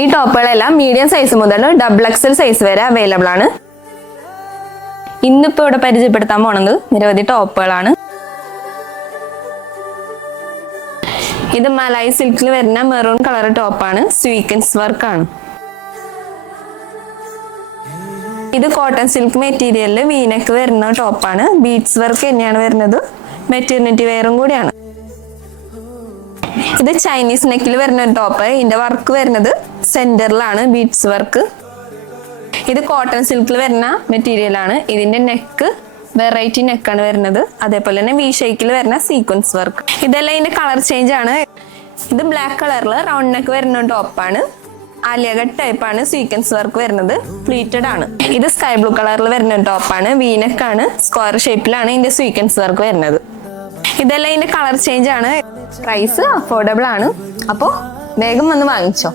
ഈ ടോപ്പുകളെല്ലാം medium size മുതൽ double XL size വരെ അവൈലബിൾ ആണ്. ഇന്നിപ്പോൾ ഇവിടെ പരിചയപ്പെടുത്താൻ പോണത് നിരവധി ടോപ്പുകളാണ്. ഇത് മലായി സിൽക്കിൽ വരുന്ന മെറൂൺ കളർ ടോപ്പാണ്. സ്വീക്വൻസ് വർക്ക് ആണ്. ഇത് കോട്ടൺ സിൽക്ക് മെറ്റീരിയലിൽ വീനക്ക് വരുന്ന ടോപ്പാണ്. ബീഡ്സ് വർക്ക് തന്നെയാണ് വരുന്നത്. മെറ്റീരിയലിറ്റി വെയറും കൂടിയാണ്. ഇത് ചൈനീസ് നെക്കിൽ വരുന്ന ഒരു ടോപ്പ്. ഇതിന്റെ വർക്ക് വരുന്നത് സെന്ററിലാണ്, ബീഡ്സ് വർക്ക്. ഇത് കോട്ടൺ സിൽക്കിൽ വരുന്ന മെറ്റീരിയൽ ആണ്. ഇതിന്റെ നെക്ക് വെറൈറ്റി നെക്കാണ് വരുന്നത്. അതേപോലെ തന്നെ വി ഷേക്കിൽ വരുന്ന സീക്വൻസ് വർക്ക്. ഇതെല്ലാം ഇതിന്റെ കളർ ചേഞ്ച് ആണ്. ഇത് ബ്ലാക്ക് കളറിൽ റൗണ്ട് നെക്ക് വരുന്ന ടോപ്പാണ്. ആലിയ കട്ട് ടൈപ്പാണ്. സീക്വൻസ് വർക്ക് വരുന്നത്. പ്ലീറ്റഡ് ആണ്. ഇത് സ്കൈ ബ്ലൂ കളറിൽ വരുന്ന ടോപ്പാണ്. വീനക്കാണ്. സ്ക്വയർ ഷേപ്പിലാണ് ഇതിന്റെ സീക്വൻസ് വർക്ക് വരുന്നത്. ഇതെല്ലാം ഇതിന്റെ കളർ ചേഞ്ച് ആണ്. പ്രൈസ് അഫോർഡബിൾ ആണ്. അപ്പോൾ വേഗം വന്ന് വാങ്ങിച്ചോ.